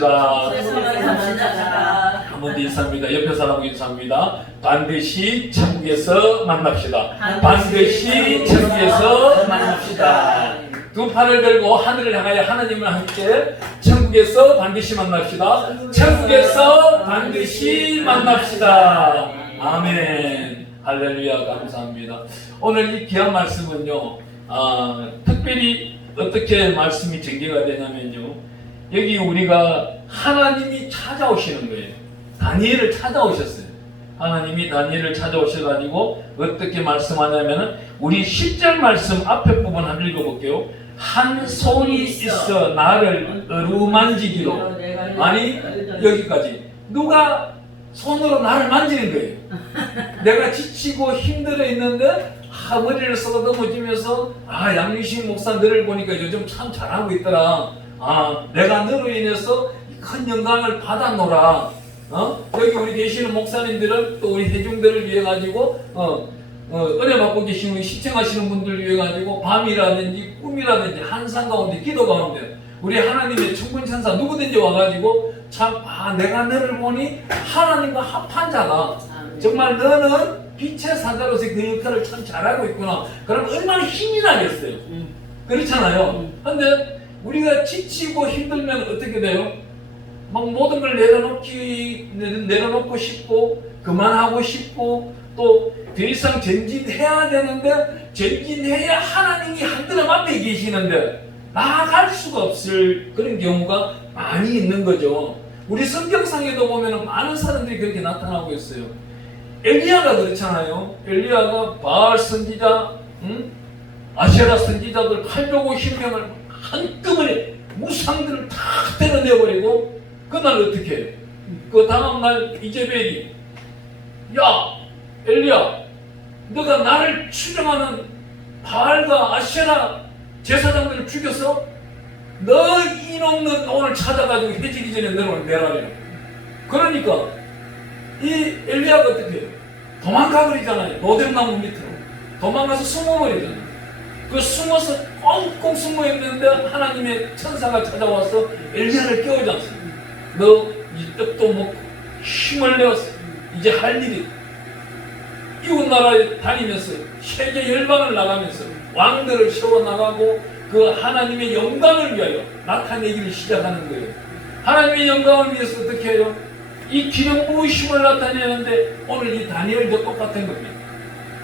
만납시다. 만납시다. 한 번 더 인사합니다. 옆에 사람하고 인사합니다. 반드시 천국에서 만납시다. 반드시 천국에서 만납시다. 두 팔을 들고 하늘을 향하여 하나님을 함께 천국에서 반드시 만납시다. 천국에서 반드시 만납시다. 아멘. 할렐루야. 감사합니다. 오늘 이 귀한 말씀은요, 특별히 어떻게 말씀이 전개가 되냐면요, 여기 우리가 하나님이 찾아오시는 거예요. 다니엘을 찾아오셨어요. 하나님이 다니엘을 찾아오셔가지고 어떻게 말씀하냐면은, 우리 10절 말씀 앞에 부분 한번 읽어볼게요. 한 손이 있어 나를 어루만지기로. 아니, 여기까지. 누가 손으로 나를 만지는 거예요. 내가 지치고 힘들어 있는데 머리를 썩어 넘어지면서, 양유식 목사 너를 보니까 요즘 참 잘하고 있더라. 내가 너로 인해서 큰 영광을 받았노라. 여기 우리 계시는 목사님들은 또 우리 대중들을 위해 가지고 은혜 받고 계시는 우리 시청하시는 분들을 위해 가지고 밤이라든지 꿈이라든지 한상 가운데 기도 가운데 우리 하나님의 천군천사 누구든지 와가지고 참 내가 너를 보니 하나님과 합한 자다. 정말 너는 빛의 사자로서 그 역할을 참 잘하고 있구나. 그럼 얼마나 힘이 나겠어요. 그렇잖아요. 근데 우리가 지치고 힘들면 어떻게 돼요? 막 모든 걸 내려놓고 싶고 그만하고 싶고 또 더 이상 전진해야 되는데, 전진해야 하나님이 한 걸음 앞에 계시는데 나아갈 수가 없을 그런 경우가 많이 있는 거죠. 우리 성경상에도 보면 많은 사람들이 그렇게 나타나고 있어요. 엘리야가 그렇잖아요. 엘리야가 바알 선지자, 아세라 선지자들 850명을 한꺼번에 무상들을 다 때려내버리고, 그날 어떻게 해요? 그 다음날 이제벨이, 야 엘리야, 너가 나를 추종하는 바알과 아세라 제사장들을 죽였어? 너 이놈은 오늘 찾아가지고 해지기 전에 너를 내라래. 그러니까 이 엘리야가 어떻게 해요? 도망가버리잖아요. 노뎀나무 밑으로 도망가서 숨어버리잖아요. 그 숨어서 꽁꽁 숨어있는데 하나님의 천사가 찾아와서 엘리야를 깨우지 않습니다. 너 이 떡도 먹고 힘을 내었어. 이제 할 일이 이웃 나라에 다니면서 세계 열방을 나가면서 왕들을 세워나가고 그 하나님의 영광을 위하여 나타내기를 시작하는 거예요. 하나님의 영광을 위해서 어떻게 해요? 이 기름 부으심을 나타내는데 오늘 이 다니엘도 똑같은 겁니다.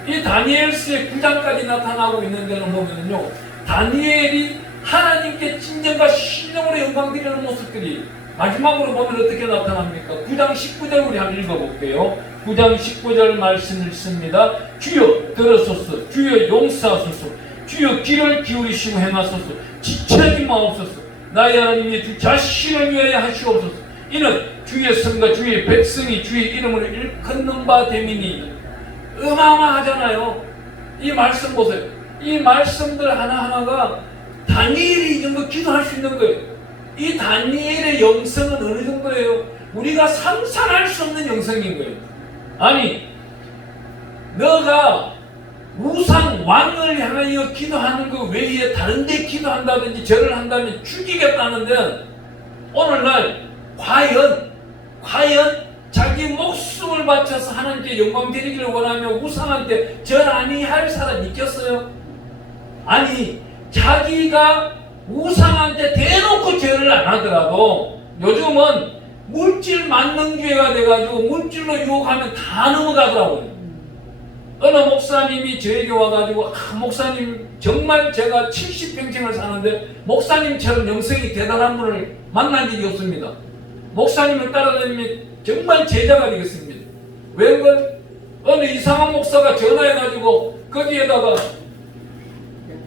이 다니엘서의 9장까지 나타나고 있는 데는 보면요, 다니엘이 하나님께 진정과 신령으로 영광 드리는 모습들이 마지막으로 보면 어떻게 나타납니까? 9장 19절 우리 한번 읽어볼게요. 9장 19절 말씀 읽습니다. 주여 들으소서, 주여 용서하소서, 주여 귀를 기울이시고 행하소서, 지체하지 마옵소서. 나의 하나님이 주 자신을 위하여 하시옵소서. 이는 주의 성과 주의 백성이 주의 이름으로 일컫는 바 됨이니. 어마어마하잖아요. 이 말씀 보세요. 이 말씀들 하나하나가 다니엘이 이 정도 기도할 수 있는 거예요. 이 다니엘의 영성은 어느 정도예요? 우리가 상상할 수 없는 영성인 거예요. 아니, 너가 우상 왕을 향하여 기도하는 그 외에 다른 데 기도한다든지 절을 한다면 죽이겠다는데, 오늘날 과연 자기 목숨을 바쳐서 하나님께 영광 드리기를 원하며 우상한테 절 아니할 사람 있겠어요? 아니, 자기가 우상한테 대놓고 절을 안 하더라도 요즘은 물질 만능주의가 돼가지고 물질로 유혹하면 다 넘어가더라고요. 어느 목사님이 저에게 와가지고, 목사님 정말 제가 70평생을 사는데 목사님처럼 영성이 대단한 분을 만난 적이 없습니다. 목사님을 따라다니면 정말 제자가 되겠습니다. 웬걸? 어느 이상한 목사가 전화해가지고 거기에다가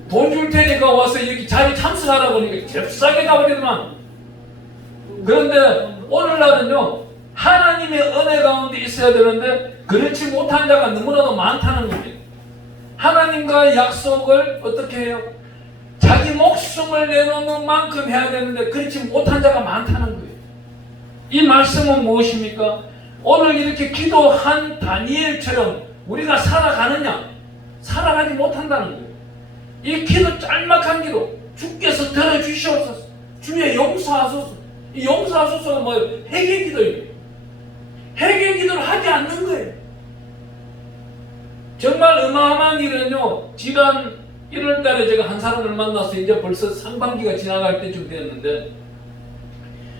돈 줄 테니까 와서 여기 자리 참석하라고 하니까 잽싸게 가버리더만. 그런데 오늘날은요, 하나님의 은혜 가운데 있어야 되는데 그렇지 못한 자가 너무나도 많다는 겁니다. 하나님과의 약속을 어떻게 해요? 자기 목숨을 내놓는 만큼 해야 되는데 그렇지 못한 자가 많다는 거예요. 이 말씀은 무엇입니까? 오늘 이렇게 기도한 다니엘처럼 우리가 살아가느냐? 살아가지 못한다는 거예요. 이 기도 짤막한 기도, 주께서 들어주시옵소서, 주의 용서하소서, 이 용서하소서가 뭐예요? 회개기도예요. 회개기도를 하지 않는 거예요. 정말 어마어마한 일은요, 지난 1월 달에 제가 한 사람을 만나서 이제 벌써 상반기가 지나갈 때쯤 되었는데,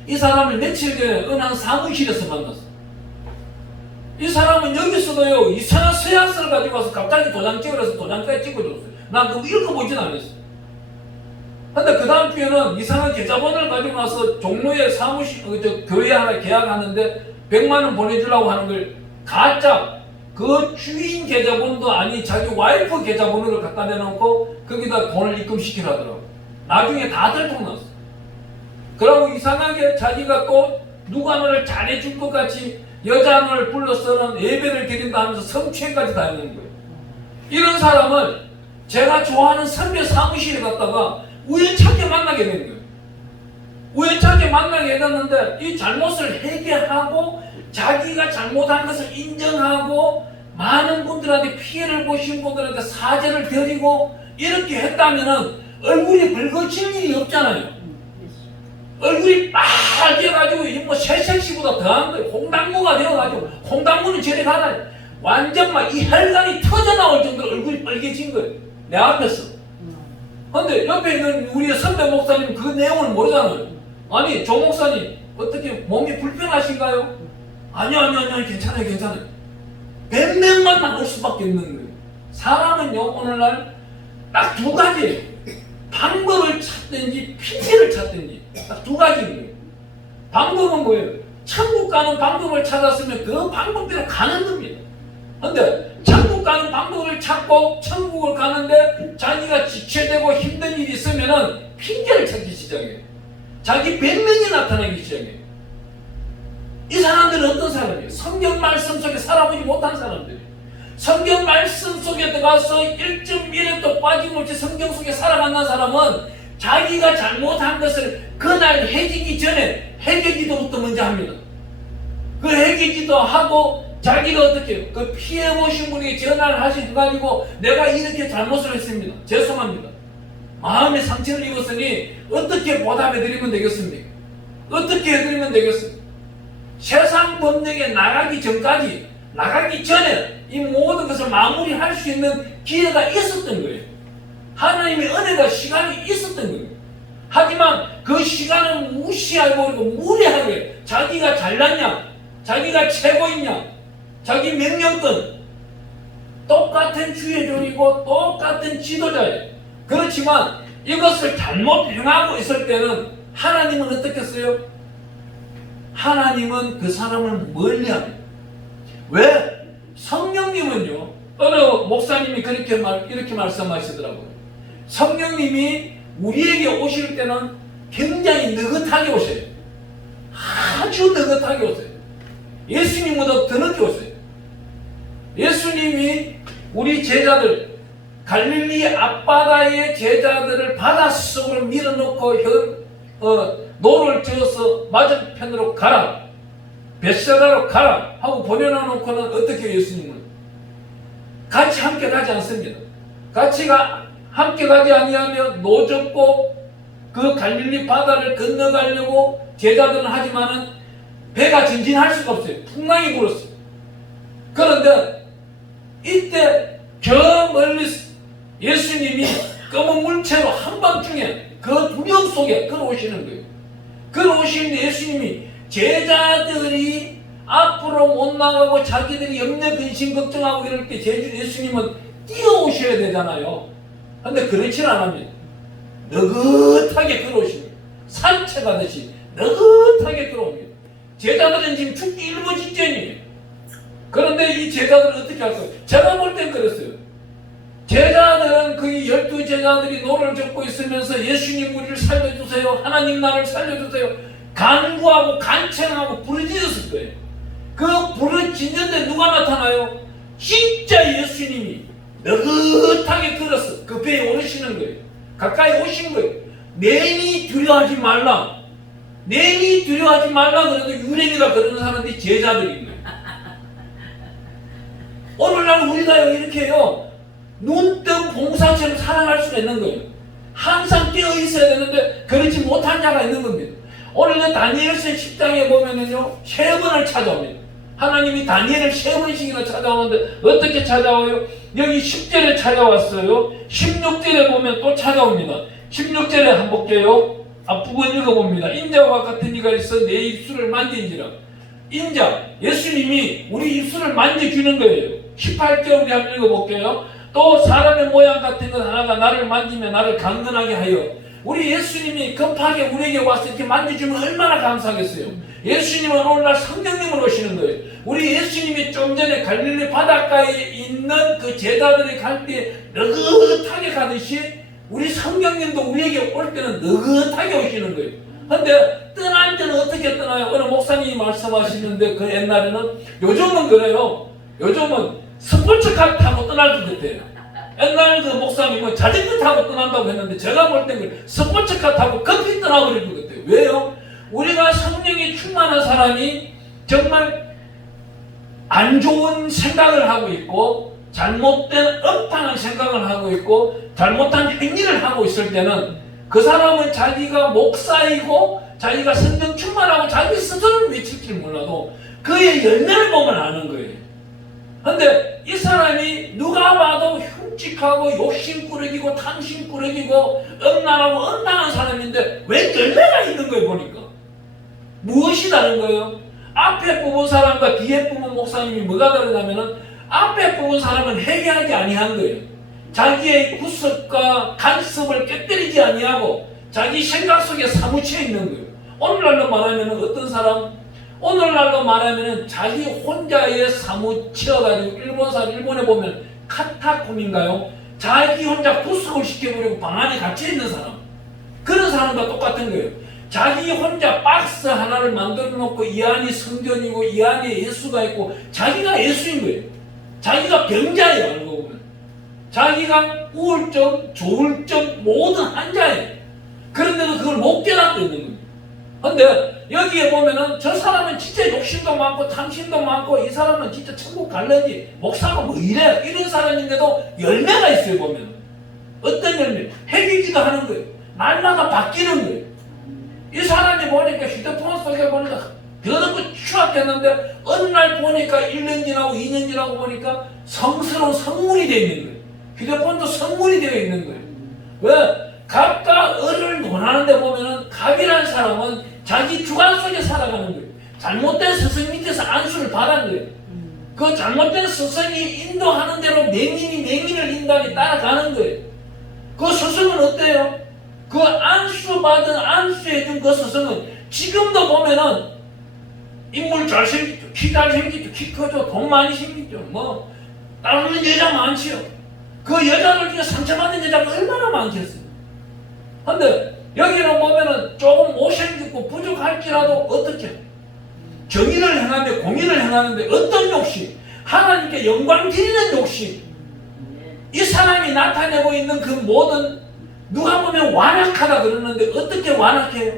이 사람을 며칠 전에 어느 한 사무실에서 만났어요. 이 사람은 여기서도요, 이상한 서약서를 가지고 와서 갑자기 도장 찍으라서 도장까지 찍어줬어요. 난 그거 읽어보진 않았어요. 근데 그 다음 주에는 이상한 계좌번호를 가지고 와서 종로에 사무실, 교회 하나 계약하는데 100만 원 보내주려고 하는 걸 가짜, 그 주인 계좌번호도 아니 자기 와이프 계좌번호를 갖다 내놓고 거기다 돈을 입금시키라더라고. 나중에 다 들통났어. 그러고 이상하게 자기가 또 누구 하나를 잘해줄 것 같이 여자 하나를 불러서는 예배를 드린다 하면서 성추행까지 다 했는 거예요. 이런 사람을 제가 좋아하는 선배 사무실에 갔다가 우연찮게 만나게 된 거예요. 우연찮게 만나게 됐는데 이 잘못을 회개하고 자기가 잘못한 것을 인정하고 많은 분들한테 피해를 보신 분들한테 사죄를 드리고 이렇게 했다면은 얼굴이 붉어질 일이 없잖아요. 얼굴이 빨개가지고 뭐 새색시보다 더한 거예요. 홍당무가 되어가지고 홍당무는 저리 가라. 완전 막 이 혈관이 터져나올 정도로 얼굴이 빨개진 거예요. 내 앞에서. 근데 옆에 있는 우리 선배 목사님 그 내용을 모르잖아요. 아니 조 목사님 어떻게 몸이 불편하신가요? 아니요 괜찮아요. 변명만 나올 수밖에 없는 거예요. 사람은요 오늘날 딱 두 가지예요. 방법을 찾든지 핑계를 찾든지 딱 두 가지인 거예요. 방법은 뭐예요? 천국 가는 방법을 찾았으면 그 방법대로 가는 겁니다. 근데 천국 가는 방법을 찾고 천국을 가는데 자기가 지체되고 힘든 일이 있으면은 핑계를 찾기 시작해요. 자기 변명이 나타나기 시작해요. 이 사람들은 어떤 사람이에요? 성경 말씀 속에 살아보지 못한 사람들이에요. 성경 말씀 속에 들어가서 1.1도 빠짐없이 성경 속에 살아간다는 사람은 자기가 잘못한 것을 그날 해지기 전에 회개기도부터 먼저 합니다. 그 회개기도 하고 자기가 어떻게 해요? 그 피해보신 분에게 전화를 하셔가지고 내가 이렇게 잘못을 했습니다. 죄송합니다. 마음의 상처를 입었으니 어떻게 보답해드리면 되겠습니까? 어떻게 해드리면 되겠습니까? 세상 법령에 나가기 전까지, 나가기 전에 이 모든 것을 마무리할 수 있는 기회가 있었던 거예요. 하나님의 은혜가 시간이 있었던 거예요. 하지만 그 시간을 무시하고 그리고 무례하게 자기가 잘났냐, 자기가 최고있냐, 자기 명령권, 똑같은 주의종이고 똑같은 지도자예요. 그렇지만 이것을 잘못 행하고 있을 때는 하나님은 어떻게 했어요? 하나님은 그 사람을 멀리합니다. 왜? 성령님은요, 어느 목사님이 이렇게 말씀하시더라고요. 성령님이 우리에게 오실 때는 굉장히 느긋하게 오셔요. 아주 느긋하게 오세요. 예수님보다 더 늦게 오세요. 예수님이 우리 제자들, 갈릴리 앞바다의 제자들을 바닷속으로 밀어넣고 노를 지어서 맞은편으로 가라, 벳세다로 가라 하고 보내놓고는 어떻게 예수님은 같이 함께 가지 않습니다. 함께 가지 아니하며 노젓고 그 갈릴리 바다를 건너가려고 제자들은 하지만은 배가 전진할 수가 없어요. 풍랑이 불었어요. 그런데 이때 저 멀리 예수님이 검은 물체로 한밤중에 그 두려움 속에 걸어오시는 거예요. 걸어오시는데 예수님이 제자들이 앞으로 못 나가고 자기들이 염려, 근심, 걱정하고 이럴 때 예수님은 뛰어오셔야 되잖아요. 근데 그렇지 않습니다. 느긋하게 걸어오십니다. 산책하듯이 느긋하게 걸어옵니다. 제자들은 지금 죽기 일보 직전이에요. 그런데 이 제자들은 어떻게 할까요? 제가 볼 땐 그랬어요. 제자들은 그 12제자들이 노를 젓고 있으면서 예수님 우리를 살려주세요, 하나님 나를 살려주세요 간구하고 간청하고 부르짖었을 거예요. 그 부르짖는데 누가 나타나요? 진짜 예수님이 느긋하게 걸어서 그 배에 오르시는 거예요. 가까이 오신 거예요. 내니 두려워하지 말라. 내니 두려워하지 말라 그래도 유래미가 그러는 사람들이 제자들인 거예요. 오늘날 우리가요 이렇게요 눈뜬 봉사처럼 살아갈 수가 있는 거예요. 항상 깨어 있어야 되는데 그렇지 못한 자가 있는 겁니다. 오늘 다니엘서 10장에 보면은요, 3번을 찾아옵니다. 하나님이 다니엘을 3번씩이나 찾아오는데 어떻게 찾아와요? 여기 10절에 찾아왔어요. 16절에 보면 또 찾아옵니다. 16절에 한번 볼게요. 앞부분 읽어봅니다. 인자와 같은 이가 있어 내 입술을 만진지라. 인자, 예수님이 우리 입술을 만져주는 거예요. 18절 우리 한번 읽어볼게요. 또 사람의 모양 같은 것 하나가 나를 만지며 나를 강건하게 하여. 우리 예수님이 급하게 우리에게 와서 이렇게 만져주면 얼마나 감사하겠어요. 예수님은 오늘날 성령님을 오시는 거예요. 우리 예수님이 좀 전에 갈릴리 바닷가에 있는 그 제자들이 갈 때 느긋하게 가듯이 우리 성령님도 우리에게 올 때는 느긋하게 오시는 거예요. 근데 떠날 때는 어떻게 떠나요? 어느 목사님이 말씀하시는데 그 옛날에는, 요즘은 그래요. 요즘은 스포츠카 타고 떠날 것 같아요. 옛날 그 목사님은 자전거 타고 떠난다고 했는데 제가 볼 때는 스포츠카 타고 급히 떠나버릴 것 같아요. 왜요? 우리가 성령이 충만한 사람이 정말 안 좋은 생각을 하고 있고 잘못된 엄탕한 생각을 하고 있고 잘못한 행위를 하고 있을 때는 그 사람은 자기가 목사이고 자기가 성령 충만하고 자기 스스로를 외칠지 몰라도 그의 열매를 보면 아는 거예요. 근데 이 사람이 누가 봐도 흉측하고 욕심꾸러기고 탐심꾸러기고 음란하고 엄당한 사람인데 왜 열매가 있는 거예요? 보니까 무엇이 다른 거예요? 앞에 뽑은 사람과 뒤에 뽑은 목사님이 뭐가 다르냐면은 앞에 뽑은 사람은 회개하지 아니한 거예요. 자기의 구습과 간섭을 깨뜨리지 아니하고 자기 생각 속에 사무쳐 있는 거예요. 오늘날로 말하면 어떤 사람? 오늘날로 말하면 자기 혼자에 사무쳐가지고 일본에 보면 카타콤인가요? 자기 혼자 구속을 시켜버리고 방 안에 갇혀있는 사람, 그런 사람과 똑같은 거예요. 자기 혼자 박스 하나를 만들어 놓고 이 안이 성전이고 이 안에 예수가 있고 자기가 예수인 거예요. 자기가 병자예요. 알고 보면 자기가 우울증, 조울증 모든 환자예요. 그런데도 그걸 못 깨닫고 있는 거예요. 근데 여기에 보면은 저 사람은 진짜 욕심도 많고 탐심도 많고 이 사람은 진짜 천국 갈래지 목사가 뭐 이래 이런 사람인데도 열매가 있어요. 보면 어떤 열매? 회개기도 하는 거예요. 날마다 바뀌는 거예요. 이 사람이 보니까 휴대폰 속에 보니까 더럽고 추악했는데 어느 날 보니까 1년 지나고 2년 지나고 보니까 성스러운 성물이 되어 있는 거예요. 휴대폰도 성물이 되어 있는 거예요. 왜? 갑과 을을 논하는데 보면은 갑이라는 사람은 자기 주관 속에 살아가는 거예요. 잘못된 스승 밑에서 안수를 받은 거예요. 그 잘못된 스승이 인도하는 대로 맹인을 인도하니 따라가는 거예요. 그 스승은 어때요? 그 안수받은 안수해준 그 스승은 지금도 보면은 인물 잘생기죠, 키 잘생기죠, 키 크죠, 돈 많이 생기죠, 뭐 다른 여자 많지요. 그 여자들 중에 상처받는 여자가 얼마나 많겠어요. 근데 여기는 보면은 조금 못생겼고 부족할지라도 어떻게 정의를 행하는데 공의를 행하는데 어떤 욕심, 하나님께 영광 드리는 욕심, 이 사람이 나타내고 있는 그 모든, 누가 보면 완악하다 그러는데 어떻게 완악해요?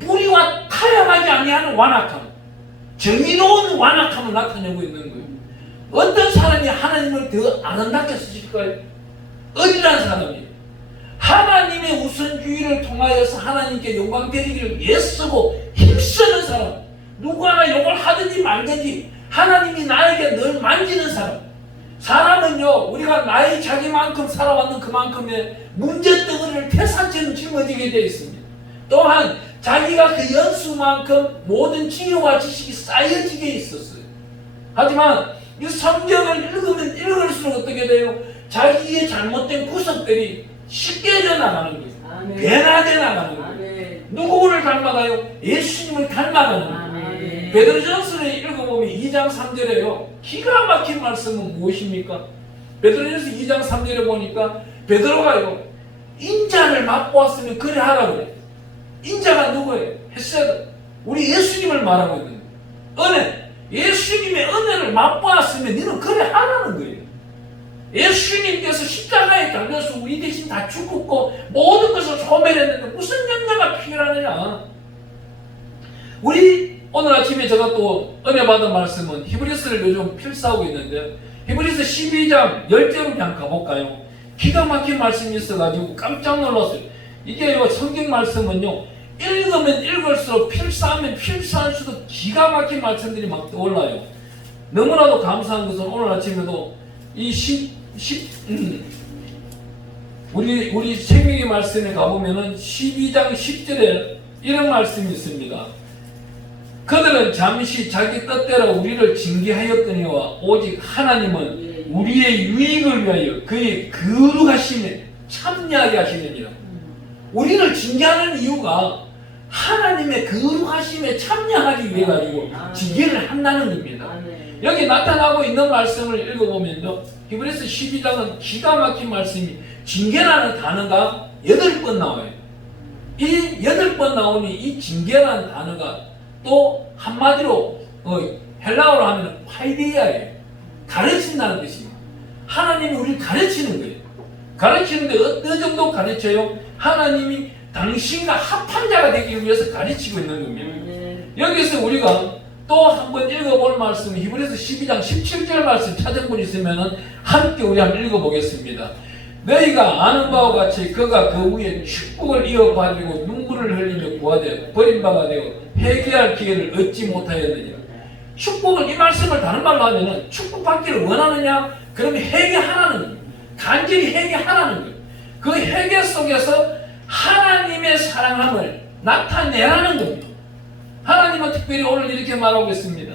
뿌리와 타협하지 아니하는 완악함, 정의로운 완악함을 나타내고 있는 거예요. 어떤 사람이 하나님을 더 아름답게 쓰실까요? 어리란 사람이에요. 하나님의 우선주의를 통하여서 하나님께 영광 드리기를 애쓰고 힘쓰는 사람, 누구 하나 욕을 하든지 말든지 하나님이 나에게 늘 만지는 사람. 사람은요, 우리가 나의 자기만큼 살아왔는 그만큼의 문제덩어리를 태산처럼 짊어지게 되어 있습니다. 또한 자기가 그 연수만큼 모든 지혜와 지식이 쌓여지게 있었어요. 하지만 이 성경을 읽으면 읽을수록 어떻게 돼요? 자기의 잘못된 구석들이 씻겨져 나가는 거예요. 변화되어 나가는 거예요. 누구를 닮아가요? 예수님을 닮아가는 거예요. 베드로전서를 읽어보면 2장 3절에요. 기가 막힌 말씀은 무엇입니까? 베드로전서 2장 3절에 보니까 베드로가요, 인자를 맛보았으면 그래 하라고 그래요. 인자가 누구예요? 헤세드. 우리 예수님을 말하고 있는 거예요. 은혜. 예수님의 은혜를 맛보았으면 너는 그래 하라는 거예요. 예수님께서 십자가에 달려서 우리 대신 다 죽었고 모든 것을 소멸했는데 무슨 염려가 필요하느냐. 우리 오늘 아침에 제가 또 은혜 받은 말씀은 히브리서를 요즘 필사하고 있는데 히브리서 12장 10절로 그냥 가볼까요? 기가 막힌 말씀이 있어가지고 깜짝 놀랐어요. 이게 성경 말씀은요, 읽으면 읽을수록 필사하면 필사할수록 기가 막힌 말씀들이 막 떠올라요. 너무나도 감사한 것은 오늘 아침에도 이 우리 생명의 말씀에 가보면은 12장 10절에 이런 말씀이 있습니다. 그들은 잠시 자기 뜻대로 우리를 징계하였더니와 오직 하나님은 우리의 유익을 위하여 그의 거룩하심에 참여하게 하시느니라. 우리를 징계하는 이유가 하나님의 거룩하심에 참여하기 위해 가지고 징계를 한다는 겁니다. 여기 나타나고 있는 말씀을 읽어보면요, 히브리서 12장은 기가 막힌 말씀이 징계라는 단어가 8번 나와요. 이 8번 나오니 이 징계라는 단어가 또 한마디로 헬라어로 하면 파이데이아예요. 가르친다는 뜻입니다. 하나님이 우리를 가르치는 거예요. 가르치는데 어떤 정도 가르쳐요? 하나님이 당신과 합한 자가 되기 위해서 가르치고 있는 겁니다. 여기서 우리가 또 한번 읽어볼 말씀, 히브리서 12장 17절 말씀 찾은 분 있으면 함께 우리 한번 읽어보겠습니다. 너희가 아는 바와 같이 그가 그 위에 축복을 이어받고 눈물을 흘리며 구하되 버림받아 되어 회개할 기회를 얻지 못하였느니라. 축복을, 이 말씀을 다른 말로 하면은 축복받기를 원하느냐? 그러면 회개하라는 거예요. 간절히 회개하라는 거예요. 그 회개 속에서 하나님의 사랑함을 나타내라는 겁니다. 하나님은 특별히 오늘 이렇게 말하고 있습니다.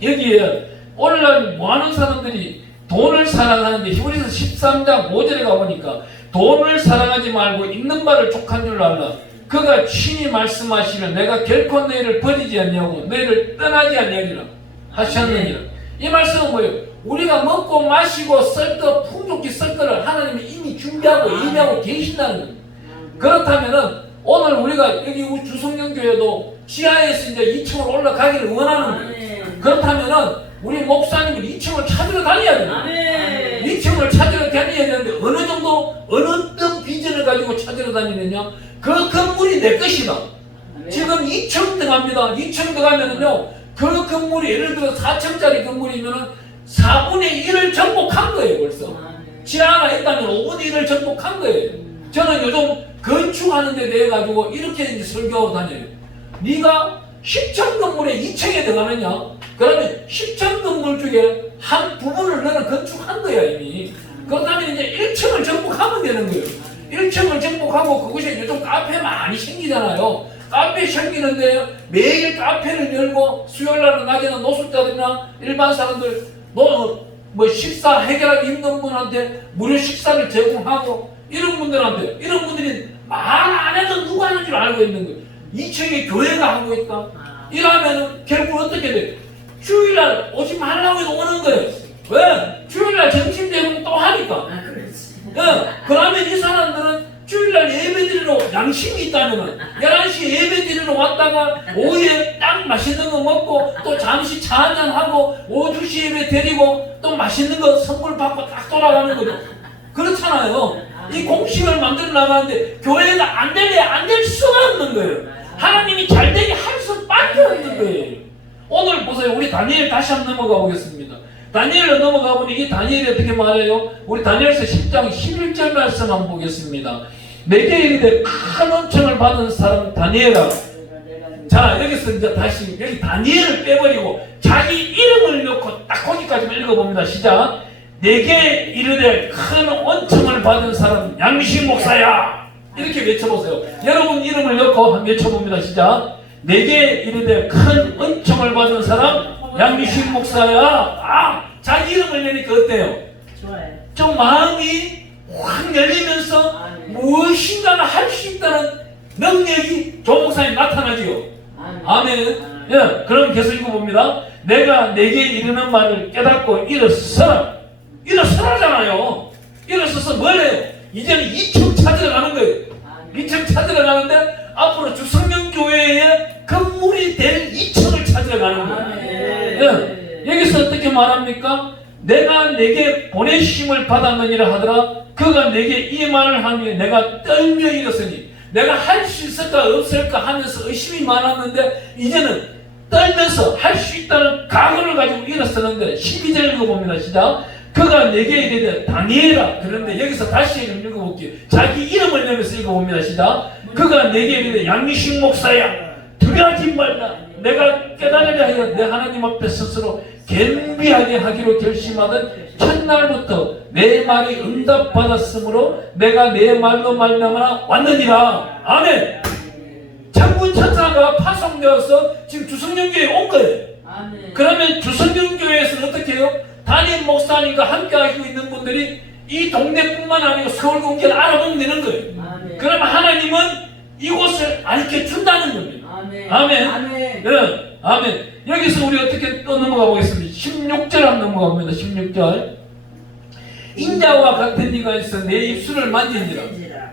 여기에 오늘날 많은 사람들이 돈을 사랑하는데 히브리서 13장 5절에 가보니까 돈을 사랑하지 말고 있는 바를 족한 줄 알라. 그가 친히 말씀하시는 내가 결코 너희를 버리지 않냐고 너희를 떠나지 않냐니라 하셨느니라. 이 말씀은 뭐예요? 우리가 먹고 마시고 쓸 것, 풍족히 쓸 것을 하나님이 이미 준비하고 예비하고 계신다는 겁니다. 그렇다면은 오늘 우리가 여기 우리 주성령교회도 지하에서 이제 2층으로 올라가기를 원하는 거예요. 그렇다면은 우리 목사님은 2층을 찾으러 다녀야 돼요. 2층을 찾으러 다녀야 되는데 어느 정도, 어느 어떤 비전을 가지고 찾으러 다니느냐? 그 건물이 내 것이다. 지금 2층 들어갑니다. 2층 들어가면은요, 그 건물이 예를 들어 4층짜리 건물이면은 4분의 1을 정복한 거예요, 벌써. 지하가 있다면 5분의 1을 정복한 거예요. 저는 요즘 건축하는 데 대해 가지고 이렇게 이제 설교하고 다녀요. 네가 10층 건물에 2층에 들어가느냐? 그러면 10층 건물 중에 한 부분을 너는 건축한 거야, 이미. 그렇다면 이제 1층을 정복하면 되는 거예요. 1층을 정복하고 그곳에 요즘 카페 많이 생기잖아요. 카페 생기는데 매일 카페를 열고 수요일날은 낮에는 노숙자들이나 일반 사람들 뭐 식사 해결하기 힘든 분한테 무료 식사를 제공하고 이런 분들이 말 안 해도 누구 하는 줄 알고 있는 거예요. 2층에 교회가 하고 있다. 이러면은 결국 어떻게 돼? 주일날 오지 말라고 해도 오는 거예요. 왜? 주일날 점심 되면 또 하니까. 그러면 이 사람들은 주일날 예배드리러 양심이 있다면 11시에 예배드리러 왔다가 오후에 딱 맛있는 거 먹고 또 잠시 차 한잔하고 오후 2시 예배 드리고 또 맛있는 거 선물 받고 딱 돌아가는 거죠. 그렇잖아요. 이 공식을 만들어 나가는데 교회가 안 될래 안 될 수가 없는 거예요. 하나님이 잘 되게 할 수밖에 없는 거예요. 오늘 보세요. 우리 다니엘 다시 한번 넘어가 보겠습니다. 다니엘로 넘어가 보니 이 다니엘이 어떻게 말해요? 우리 다니엘서 10장 11절 말씀 한번 보겠습니다. 내게 이르되 큰 은총을 받은 사람 다니엘아. 자, 여기서 이제 다시 여기 다니엘을 빼버리고 자기 이름을 넣고 딱 거기까지만 읽어봅니다. 시작. 내게 이르되 큰 은총을 받은 사람 양식 목사야. 이렇게 외쳐보세요. 여러분 이름을 넣고 한번 외쳐봅니다. 시작. 내게 이르되 큰 은총을 받은 사람 양식 목사야. 자기 이름을 내니까 어때요? 좋아요. 좀 마음이 확 열리면서 무엇인가를 할 수 있다는 능력이 조 목사님 나타나지요. 아멘. 예, 그럼 계속 읽어봅니다. 내가 내게 이르는 말을 깨닫고 일어서라. 일어서라잖아요. 일어서서 뭘 해요? 이제는 2층 찾으러 가는 거예요. 2층 찾으러 가는데 앞으로 주성령교회의 건물이 될 2층을 찾으러 가는 거예요. 예, 여기서 어떻게 말합니까? 내가 내게 보내심을 받았느니라 하더라. 그가 내게 이 말을 하니 내가 떨며 일었으니 내가 할 수 있을까 없을까 하면서 의심이 많았는데 이제는 떨면서 할 수 있다는 각오를 가지고 일었었는데 12절 읽어봅니다. 시작. 그가 내게 이르되 다니엘아. 그런데 여기서 다시 읽어볼게요. 자기 이름을 내면서 읽어봅니다. 시작. 그가 내게 이르되 양미식 목사야 두려워하지 말라. 내가 깨달으려 하여 내 하나님 앞에 스스로 겸비하게 하기로 결심하던 첫날부터 내 말이 응답받았으므로 내가 내 말로 말미암아 왔느니라. 아멘. 천군 천사가 파송되어서 지금 주성령교회에 온 거예요. 아멘. 그러면 주성령교회에서는 어떻게 해요? 담임 목사님과 함께 하고 있는 분들이 이 동네뿐만 아니고 서울 공개를 알아보면 되는 거예요. 아멘. 그러면 하나님은 이곳을 알려준다는 겁니다. 아멘. 아멘. 아멘. 네, 아멘. 여기서 우리 어떻게 또 넘어가 보겠습니다. 16절 한번 넘어갑니다. 16절. 인자와 같은 이가 있어 내 입술을 만진지라.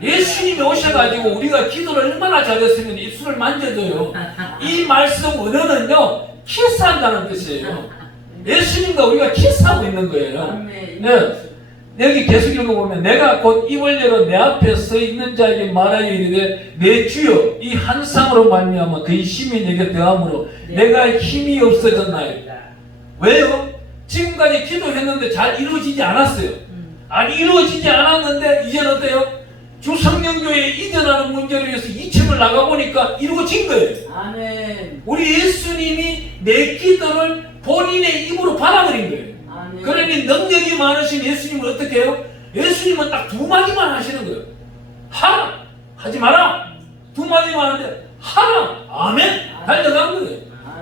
예수님이 오셔가지고 우리가 기도를 얼마나 잘했으면 입술을 만져줘요. 이 말씀 원어는요 키스한다는 뜻이에요. 예수님과 우리가 키스하고 있는 거예요. 아멘. 네. 여기 계속 읽어보면 내가 곧 입을 열어 내 앞에 서 있는 자에게 말하여 이르되 내 주여 이 한 쌍으로 말미암아 그의 힘이 내게 더함으로 내가 힘이 없어졌나요? 왜요? 지금까지 기도했는데 잘 이루어지지 않았어요. 아니 이루어지지 않았는데 이제는 어때요? 주성령교회에 이전하는 문제를 위해서 2층을 나가보니까 이루어진 거예요. 아멘. 우리 예수님이 내 기도를 본인의 입으로 받아버린 거예요. 아멘. 그러니 능력이 많으신 예수님을 어떻게 해요? 예수님은 딱 두 마디만 하시는 거예요. 하라! 하지 마라! 두 마디만 하는데 하라! 아멘! 달려간 거예요.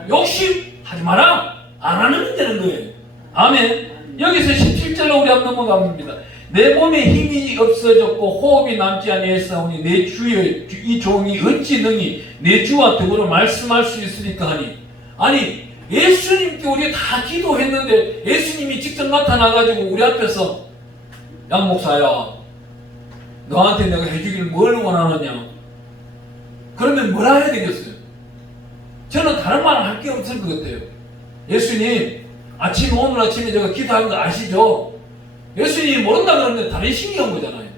욕심! 하지 마라! 안 하면 되는 거예요. 아멘! 여기서 17절로 우리 한번 넘어갑니다. 내 몸에 힘이 없어졌고 호흡이 남지 아니하였사오니 내 주의 이 종이 어찌 능히 내 주와 더불어 말씀할 수 있으리까 하니. 아니 예수님께 우리 다 기도했는데 예수님이 직접 나타나가지고 우리 앞에서 양 목사야 너한테 내가 해주기를 뭘 원하느냐. 그러면 뭐라 해야 되겠어요? 저는 다른 말을 할 게 없을 것 같아요. 예수님 오늘 아침에 제가 기도한 거 아시죠? 예수님이 모른다 그러는데 다른 신이 온 거잖아요.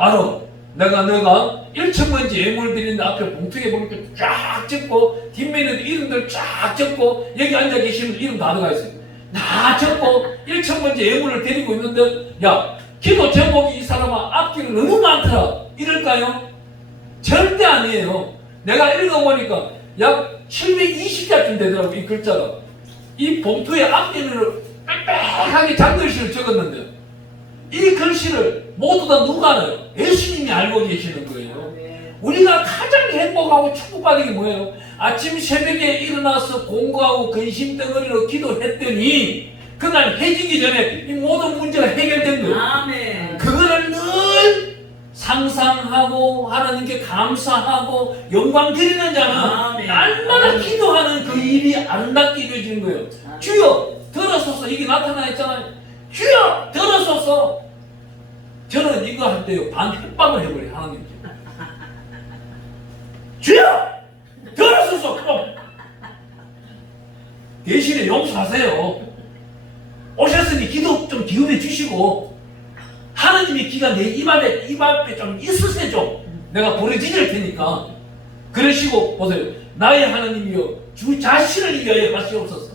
알아. 내가 1천번째 예물 드리는데 앞에 봉투에 보니까 쫙 적고 뒷면에도 이름들 쫙 적고 여기 앉아 계시면 이름 다 들어가 있어요. 다 적고 1천번째 예물을 드리고 있는데 야 기도 제목이 이 사람아 앞길은 너무 많더라 이럴까요? 절대 아니에요. 내가 읽어보니까 약 720자쯤 되더라고 이 글자가. 이 봉투에 앞면으로 빽빽하게 잔글씨를 적었는데 이 글씨를 모두 다 누가 알아요? 예수님이 알고 계시는 거예요. 우리가 가장 행복하고 축복받은 게 뭐예요? 아침 새벽에 일어나서 공부하고 근심 덩어리로 기도했더니 그날 해지기 전에 이 모든 문제가 해결된 거예요. 아멘. 그거를 늘 상상하고 하나님께 감사하고 영광 드리는 자는 아멘. 날마다 기도하는 그 일이 아름답게 이루어지는 거예요. 주여 들어서서 이게 나타나 있잖아요. 주여 들어서서 저는 이거 할 때요 반협박을 해버려요. 하나님께 주여 들어서서 그럼 대신에 용서하세요. 오셨으니 기도 좀 기울여 주시고 하나님의 기가 내 입 앞에 좀 있으세요. 좀 내가 부르짖을 테니까 그러시고 보세요. 나의 하나님이여 주 자신을 위하여 하시옵소서.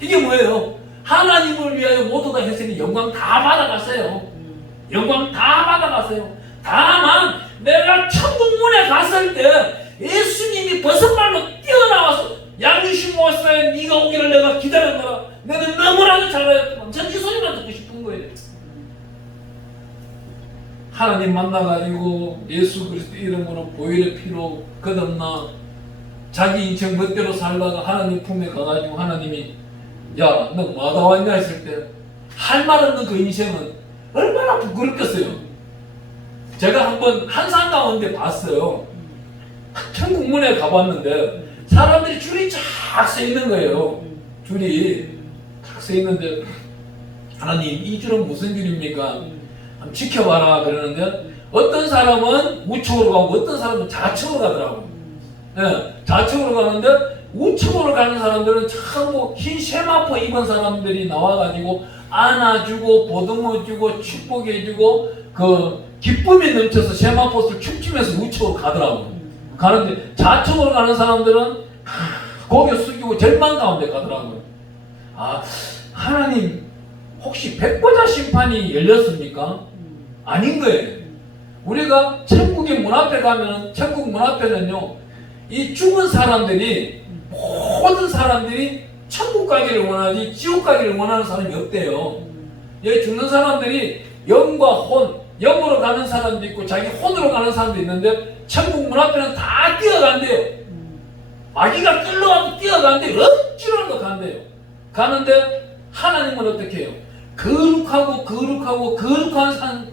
이게 뭐예요? 하나님을 위하여 모두 다 했으니 영광 다 받아가세요. 영광 다 받아가세요. 다만 내가 천국문에 갔을 때 예수님이 버선발로 뛰어나와서 양유신 목사에 네가 오기를 내가 기다렸노라. 너는 너무나도 잘하였구만. 전 이 소리만 듣고 싶은 거예요. 하나님 만나가지고 예수 그리스도 이름으로 보혈의 피로 거듭나 자기 인생 멋대로 살다가 하나님 품에 가가지고 하나님이 야, 너 뭐하다 왔냐 했을 때 할 말 없는 그 인생은 얼마나 부끄럽겠어요. 제가 한번 한산 가운데 봤어요. 천국문에 가봤는데 사람들이 줄이 쫙 서 있는 거예요. 줄이 쫙 서 있는데 하나님 이 줄은 무슨 줄입니까? 한번 지켜봐라 그러는데 어떤 사람은 우측으로 가고 어떤 사람은 좌측으로 가더라고요. 네, 좌측으로 가는데 우측으로 가는 사람들은 참 흰 세마포 입은 사람들이 나와가지고 안아주고 보듬어주고 축복해주고 그 기쁨이 넘쳐서 세마포를 춤추면서 우측으로 가더라고요. 가는데 좌측으로 가는 사람들은 고개 숙이고 절망 가운데 가더라고요. 아 하나님 혹시 백보자 심판이 열렸습니까? 아닌 거예요. 우리가 천국의 문 앞에 가면 천국 문 앞에는요 이 죽은 사람들이 모든 사람들이 천국 가기를 원하지 지옥 가기를 원하는 사람이 없대요. 여기 죽는 사람들이 영과 혼, 영으로 가는 사람도 있고 자기 혼으로 가는 사람도 있는데 천국 문 앞에는 다 뛰어간대요. 아기가 끌려와도 뛰어간대요. 억지로라도 간대요. 가는데 하나님은 어떻게 해요?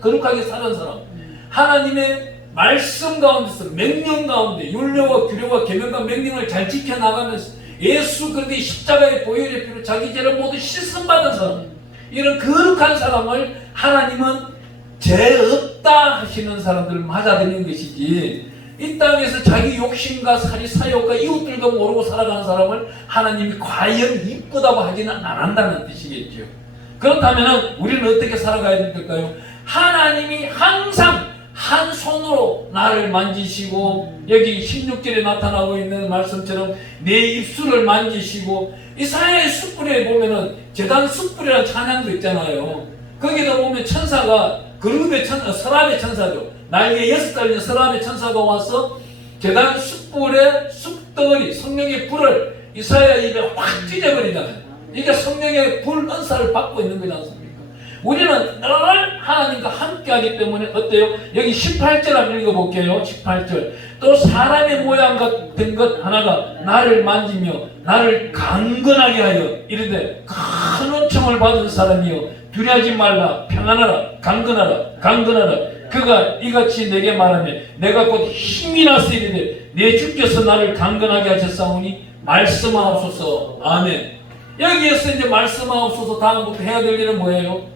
거룩하게 사는 사람, 하나님의 말씀 가운데서 명령 가운데 율례와 규례와 계명과 명령을 잘 지켜나가면서 예수 그리스도의 십자가의 보혈의 피로 자기 죄를 모두 씻음받은 사람, 이런 거룩한 사람을 하나님은 죄 없다 하시는 사람들을 맞아들이는 것이지, 이 땅에서 자기 욕심과 사리 사욕과 이웃들도 모르고 살아가는 사람을 하나님이 과연 이쁘다고 하지는 안 한다는 뜻이겠죠. 그렇다면 우리는 어떻게 살아가야 될까요? 하나님이 항상 한 손으로 나를 만지시고, 여기 16절에 나타나고 있는 말씀처럼 내 입술을 만지시고, 이사야의 숯불에 보면은 제단 숯불이라는 찬양도 있잖아요. 거기다 보면 천사가 그룹의 서랍의 천사죠. 날개 6 달린 서랍의 천사가 와서 제단 숯불에 숯덩어리 성령의 불을 이사야 입에 확 찢어버리잖아요. 이게 성령의 불 은사를 받고 있는 거지 않습니까? 우리는 늘 하나님과 함께하기 때문에 어때요? 여기 18절 한번 읽어볼게요. 18절. 또 사람의 모양 같은 것 하나가 나를 만지며 나를 강건하게 하여 이르되 큰 은총을 받은 사람이여 두려워하지 말라, 평안하라, 강건하라. 그가 이같이 내게 말하며 내가 곧 힘이 나서 이르되 내 주께서 나를 강건하게 하셨사오니 말씀하옵소서. 아멘. 여기에서 이제 말씀하옵소서 다음부터 해야 될 일은 뭐예요?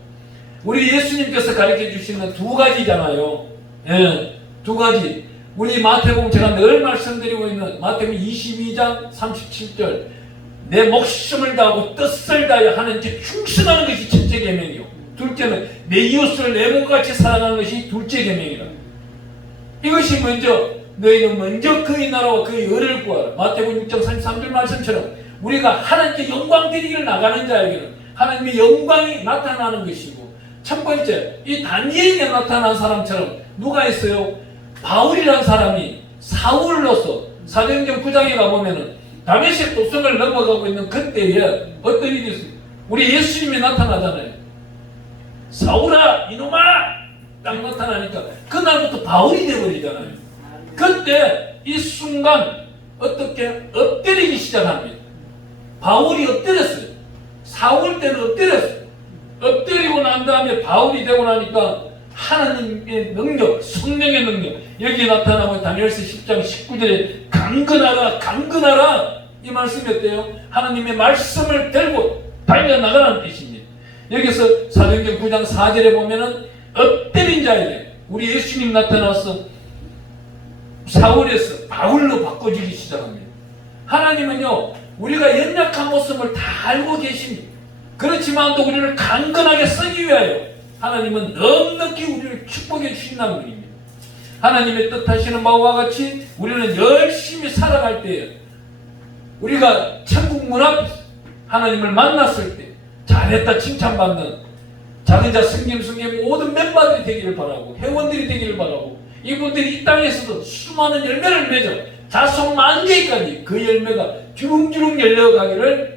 우리 예수님께서 가르쳐 주시는 두 가지잖아요. 예, 두 가지. 우리 마태복음 제가 늘 말씀드리고 있는 마태복음 22장 37절. 내 목숨을 다하고 뜻을 다하여 하는 데 충실하는 것이 첫째 계명이요. 둘째는 내 이웃을 내 몸같이 사랑하는 것이 둘째 계명이라. 이것이 먼저 너희는 먼저 그의 나라와 그의 의를 구하라. 마태복음 6장 33절 말씀처럼 우리가 하나님께 영광 드리기를 나가는 자에게는 하나님의 영광이 나타나는 것이고, 첫 번째 이 다니엘에 나타난 사람처럼 누가 있어요? 바울이라는 사람이 사울로서 사도행전 9장에 가보면은 다메섹 도성을 넘어가고 있는 그때에 어떤 일이 있어요? 우리 예수님이 나타나잖아요. 사울아 이놈아 딱 나타나니까 그날부터 바울이 되어버리잖아요. 그때 이 순간 어떻게 엎드리기 시작합니다. 바울이 엎드렸어요. 사울 때는 엎드렸어요. 엎드리고 난 다음에 바울이 되고 나니까 하나님의 능력, 성령의 능력, 여기에 나타나면 다니엘서 10장 19절에 강건하라 이 말씀이 어때요? 하나님의 말씀을 들고 달려나가라는 뜻입니다. 여기서 사도행전 9장 4절에 보면은 엎드린 자에게 우리 예수님 나타나서 사울에서 바울로 바꿔주기 시작합니다. 하나님은요 우리가 연약한 모습을 다 알고 계십니다. 그렇지만 또 우리를 강건하게 쓰기 위하여 하나님은 넉넉히 우리를 축복해 주신다는 분입니다. 하나님의 뜻하시는 바와 같이 우리는 열심히 살아갈 때에 우리가 천국 문 앞에서 하나님을 만났을 때 잘했다 칭찬받는 작은 자 성김성의 모든 멤버들이 되기를 바라고, 회원들이 되기를 바라고, 이분들이 이 땅에서도 수많은 열매를 맺어 자손 만개까지 그 열매가 주렁주렁 열려가기를